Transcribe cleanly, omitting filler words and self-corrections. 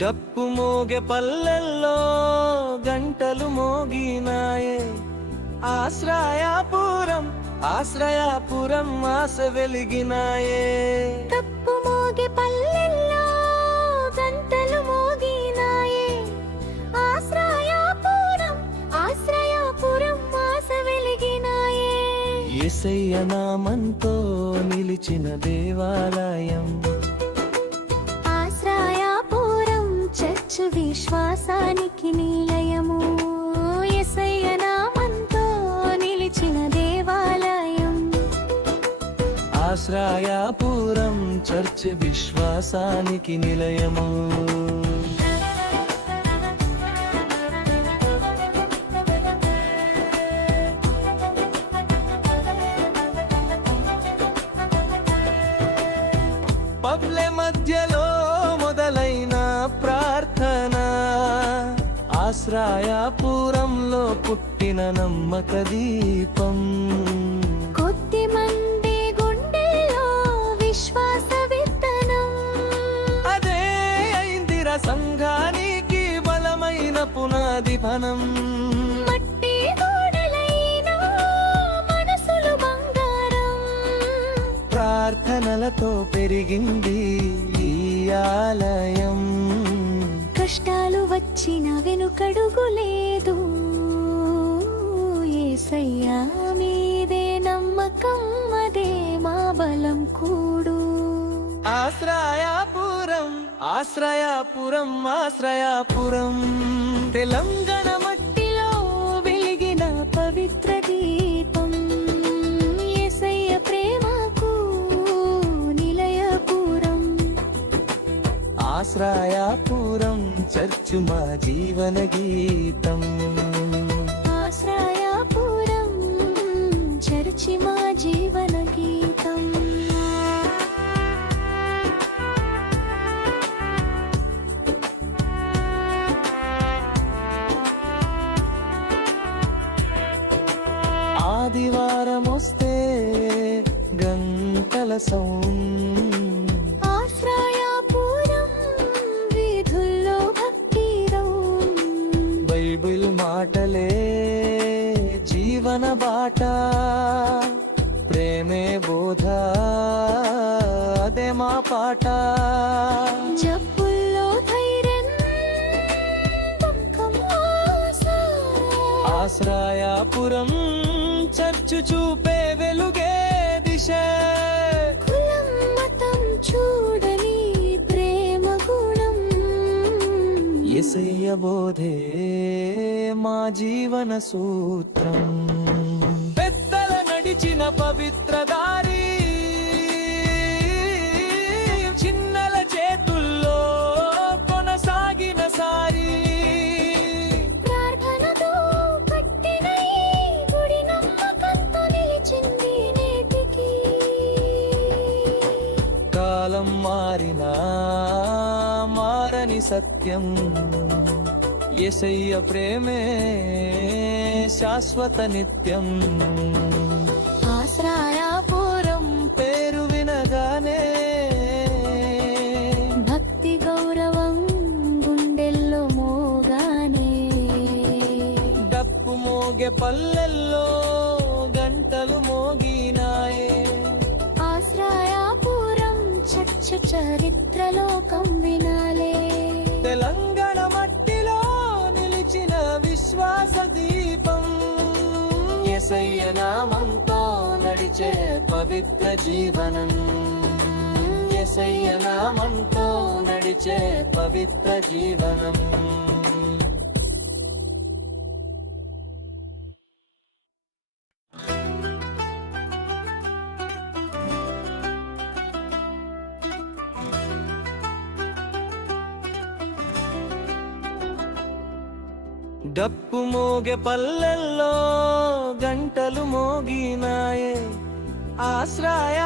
డప్పు మోగే పల్లెల్లో గంటలు మోగినాయే. ఆశ్రయాపురం ఆశ్రయాపురం ఆశ వెలిగినాయే. డప్పు మోగే పల్లెల్లో గంటలు మోగినాయే. ఆశ్రయాపురం ఆశ్రయాపురం ఆశ వెలిగినాయే. యేసయ్య నామంతో నిలిచిన దేవాలయం చర్చ్ విశ్వాసానికి నిలయము. యేసయ్య నామంతో నిలిచిన దేవాలయం. ఆశ్రయాపురం చర్చ్ విశ్వాసానికి నిలయము. పబ్లె మధ్యలో మొదలైన ప్రార్థన, ఆశ్రయాపురంలో పుట్టిన నమ్మక దీపం. కొద్ది మంది గుండెల్లో విశ్వాస విత్తనం. అదే అయిందిర సంఘానికి బలమైన పునాది ఫలం. మట్టి గోడలైన మనసులు బంగారం. ప్రార్థనలతో పెరిగింది ఈ ఆలయం. కష్టాలు వచ్చిన వెనుకడుగు లేదు. యేసయ్యా మీదే నమ్మకం, అదే మా బలం కూడు. ఆశ్రయాపురం ఆశ్రయాపురం ఆశ్రయాపురం తెలంగాణ మట్టిలో వెలిగిన పవిత్ర దీపం. యేసయ్య ప్రేమకు నిలయపురం. ఆశ్రయాపురం చర్చు మా జీవన గీతం. ఆశ్రయాపురం చర్చి మా జీవన గీతం. ఆదివారం వస్తే గంటల సౌండ్. ఆశ్రయాపురం వీధుల్లో భక్తి రౌండ్. బైబిల్ మాటలే జీవన బాట. ప్రేమే బోధ అదే మా పాట. జబ్బుల్లో ధైర్యం దుఃఖం ఆశ. ఆశ్రయాపురం చర్చు చూపే వెలుగే దిశ. కులం మతం చూడని ప్రేమ గుణం. యేసయ్య బోధే మా జీవన సూత్రం. పెద్దల నడిచిన పవిత్ర దారి, చిన్నల చేతుల్లో కొనసాగిన సారి. ప్రార్థనతో కట్టిన ఈ గుడి నమ్మకంతో నిలిచింది నేటికి. కాలం మారినా మారని సత్యం. యేసయ్య ప్రేమే శాశ్వత నిత్యం. ఆశ్రయాపురం పేరు వినగానే భక్తి గౌరవం గుండెల్లో మోగానే. డప్పు మోగే పల్లెల్లో గంటలు మోగినాయే. ఆశ్రయాపురం చర్చ చరిత్రలోకం వినాలే. తెలంగాణ మట్టిలో నిలిచిన విశ్వాస దీపం. యేసయ్య నామంతో నడిచే పవిత్ర జీవనం. యేసయ్య నామంతో నడిచే పవిత్ర జీవనం. డప్పు మోగే పల్లెల్లో గంటలు మోగినాయే. ఆశ్రయ